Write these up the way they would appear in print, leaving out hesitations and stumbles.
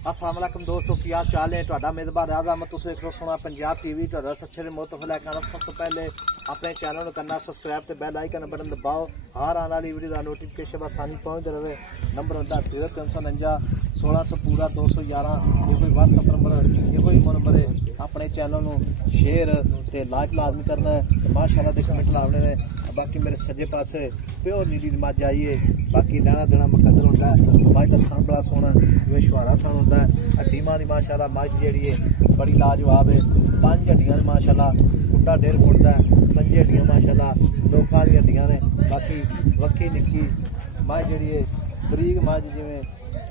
अस्सलाम वालेकुम दोस्तों, की हाल चाल है? तुहाडा मेजबान आज़म तुसीं देख रहे सोना पंजाब टीवी। तुहाडा सच्चे ने मोहतफ लैके सब तो पहले अपने चैनल को करना सब्सक्राइब ते बेल आइकन बटन दबाओ। हर आने वाली वीडियो का नोटिफिकेशन आसानी पहुँचते रहे। नंबर होता 0349 1600 पूरा 211। ये कोई व्हाट्सअप नंबर, ये कोई नंबर है। अपने चैनल को शेयर ते लाइक लाजमी करना है। माशाअल्लाह दे कमेंट लाने ने। बाकी मेरे सज्जे पासे प्योर नीली मज आई है। बाकी लैना देना मुकद्दर होता है। मज का थान बड़ा सोहना जिवें शुहारा थान होता है। हड्डी मां दी माशाअल्लाह मज जी है बड़ी लाजवाब है। 5 हड्डियां माशाअल्लाह, खुड्डा 1.5 फुट का, 5 हड्डियां माशाअल्लाह, लोकां दी हड्डियां ने। बाकी वक्की निक्की मज जी है, बरीक मज जिवें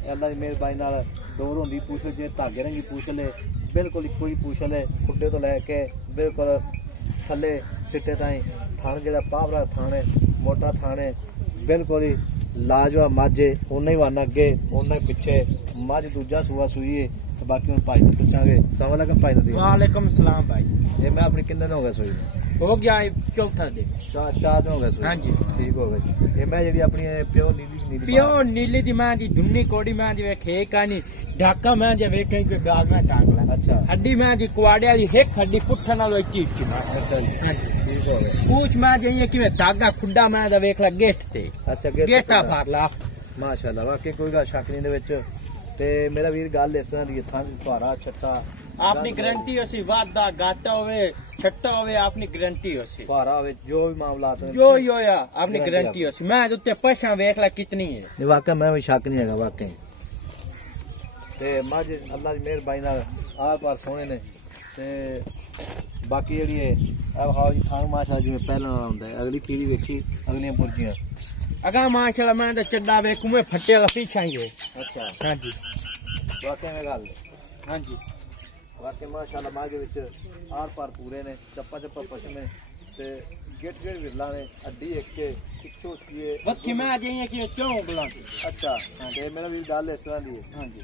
अल्लाह की मेहरबानी नाल डोर होंदी। पूछल जिवें धागे रंगी पूछल है, बिल्कुल इक्को ही पूछल है। खुड्डे तो लैके बिल्कुल थले सिट्टे ताईं थान जिहड़ा पावरा थान है, मोटा थान है, बिल्कुल ही लाजवाब मज है। उन्ना ही वाना अगे उन्ना ही पिछे मज दूजा सूआ सूई है। तो बाकी हम भाई पूछांगे। अस्सलाम वालेकुम भाई नदी। वालेकुम सलाम भाई। ये मैं अपनी कितने दिन हो गए सूई हो गया चौथा दिन, 4 दिन हो गए सूई। हाँ जी ठीक हो गए। ये मैं जी अपनी प्योर नीली प्योर नीली दी मां दी दुन्नी कोड़ी मां दी वेख एक आनी ढाका मां जे वेख कोई गाग ना टांगला। अच्छा हड्डी मां दी कुआड़िया दी एक हड्डी पुट्ठा नाल इच्ची इच्ची मां। अच्छा जी ठीक हो गए। पूछ मां जे ये किवें धागा खुड्डा मां दा वेख ला गेट ते। अच्छा गेटा फार ला माशाअल्लाह। वाकई कोई गल शक नहीं दे विच। ते मेरा वीर गल इस तरह दी थां फुहारा छट्टा अपनी गारंटी होसी। वादा घाटा होवे छट्टा होवे अपनी गारंटी होसी। फुहारा होवे जो भी मामलात ने जो ही होया अपनी गारंटी होसी। मैं उत्ते पछा वेख ला कितनी है। नहीं वाकई मैं भी शक नहीं है वाकई। ते मज अल्लाह की मेहरबानी नाल आर पार सोहने ने। ते बाकी जेहड़ी है हाउ जी थां माशाअल्लाह जिवें पहला आंदा है। अगली खीरी वेखी अगलियां पुरजियां अगा माशाअल्लाह मैं तो चड्डा वेख में फटे वाला पीछा ही है। अच्छा हाँ जी वाकई में गल हाँ जी वाकई माशाअल्लाह माज विच आर पार पूरे ने। चप्पा चप्पा पशम ने ते गेट गेट विरला ने। हड्डी एक के पिछो किए वक्की मैं जाइए कि क्यों बुला। अच्छा ते मेरा भी गल इस तरह दी है। हाँ जी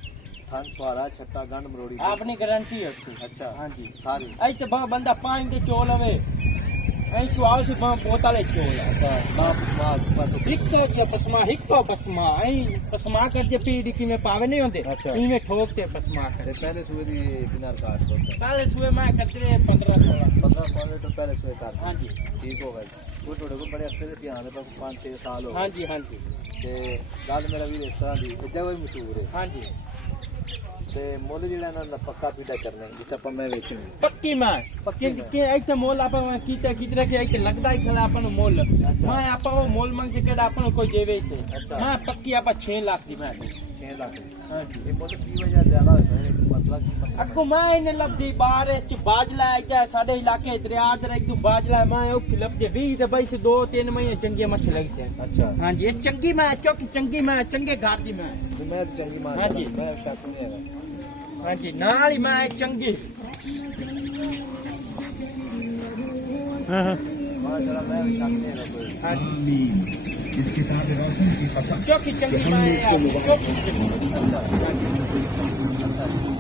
थान फुहारा छट्टा गंढ मरोड़ी अपनी गारंटी है। अच्छा हाँ जी सारी ऐ तो बंदा पानी दे चोल हवे ऐ तो आओ से बोतल चोल। अच्छा ना पसमा हिक्को के पसमा हिक्को पसमा ऐ पसमा करके पीड़ी की में पावे नहीं होते। अच्छा इनमें ठोकते पसमा कर। पहले सुबह दी किनार काट दो। पहले सुबह मैं करते 15-16 लीटर पहले सुबह काट। हाँ जी ठीक हो गई। वो थोड़े को बड़े अरसे से आने पर 5-6 साल हो गए। हाँ जी हाँ जी ते गल मेरा भी इस तरह दी जगह भी मशहूर है। हाँ जी ते मुੱਲ ਜਿਹੜਾ ਇਹਨਾਂ ਦਾ ਪੱਕਾ ਪੀੜਾ ਕਰਨਾ ਜਿੱਥੇ ਆਪਾਂ ਮੈਂ ਵੇਚਣੀ पक्की मां पक्की के ऐसे मोल आप कीते कितने के ऐसे लगता है खड़ा अपन मोल मैं आप वो मोल मांग के केड़ा अपन कोई देवे से। अच्छा मैं पक्की आप 6 लाख दी मैं 6 ਲੱਖ हां जी ਇਹ ਮੁੱਲ ਕੀ ਵਜ੍ਹਾ ਜ਼ਿਆਦਾ ਹੋਇਆ ਹੈ ਮਸਲਾ ਕੀ अगो मैं इने लबदी बाहर च बाजला है साडे इलाके दरिया दे इदू बाजला मैं ओ लबदे 20 ते 22 2-3 महीने चंगे मछ लगते हैं। अच्छा हां जी ये चंगी मैं चौकी चंगी मैं चंगे घर दी मैं। मैं चंगी मान हाँ जी। मैं शक नहीं है। हां जी नाल ही मैं चंगी। हां हां माशाल्लाह मैं शक नहीं है कोई। हां जी इसके साथ रोशन की पता चौकी चंगी मैं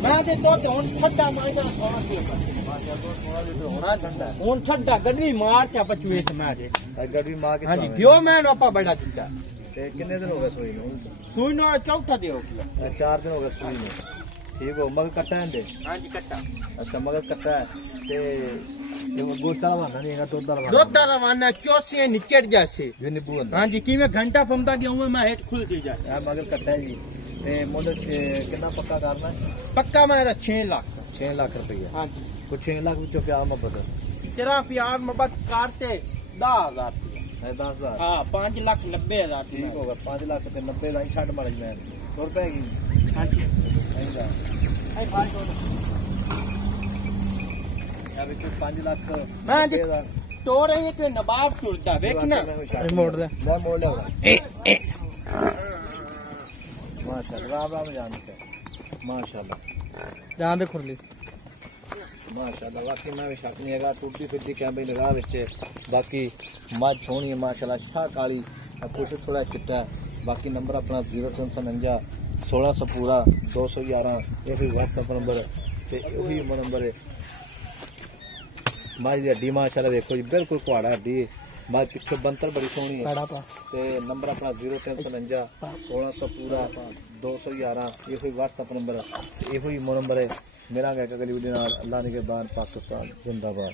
मैं दे तो हुन ठंडा मांगा सोना के माशाल्लाह तो थोड़ा लीटर होना ठंडा है। हुन ठंडा गड्डी मार के पचवे से मैं दे गड्डी मां के हां जी दियो मैं नोपा बड़ा दिता। ते कितने दिन हो गए सोई ਨੂੰ? सुई नो चौथा दियो 4 दिन हो गए सोई ਨੂੰ। ठीक हो मगर कट्टा है। हां जी कट्टा। अच्छा मगर कट्टा है ते ये गोश्त वाला नहीं है दूध वाला दूध रवाना चौसे निचट जासे जो नींबू होता। हां जी कि मैं घंटा फमदा गया हूं मैं हेठ खुल दी जासे। है मगर कट्टा है जी। ते मुल्ल कितना पक्का करना है? पक्का मैं 6 लाख 6 लाख रुपया। हां जी कुछ 6 लाख विचों प्यार मोहब्बत तेरा प्यार मोहब्बत काटते 10,000 है 10,000। हां 5,90,000 ठीक होगा 5 लाख ते 90 लाई छड़ मार मैं 100 रुपए की। हां जी आएगा आई भाई तो या विच 5 लाख मैं जी तो रही है कि नवाब सुरता देखना मोड़ दे मैं मोड़ लेगा। माशाल्लाह राम राम जानते माशाल्लाह जान दे खुरली माशाल्लाह। बाकी मैं भी शक नहीं है टूटी फिरती कैंबी निगाह विच। बाकी मज सोहनी है माशाल्लाह शाह काली कुछ थोड़ा चिट्टा है। बाकी नंबर अपना 0349 1600 पूरा 211 ये भी व्हाट्सएप नंबर ते वही नंबर है। मज की हड्डी माशाल्लाह देखो जी बिल्कुल कुआड़ा हड्डी मां पिछो बंतर बड़ी सोहनी है ते नंबर अपना 0349 1600 पूरा 211 ये कोई व्हाट्सएप नंबर ये कोई मो नंबर है मेरा अगली वीडियो अल्लाह ने के बाद पाकिस्तान जिंदाबाद।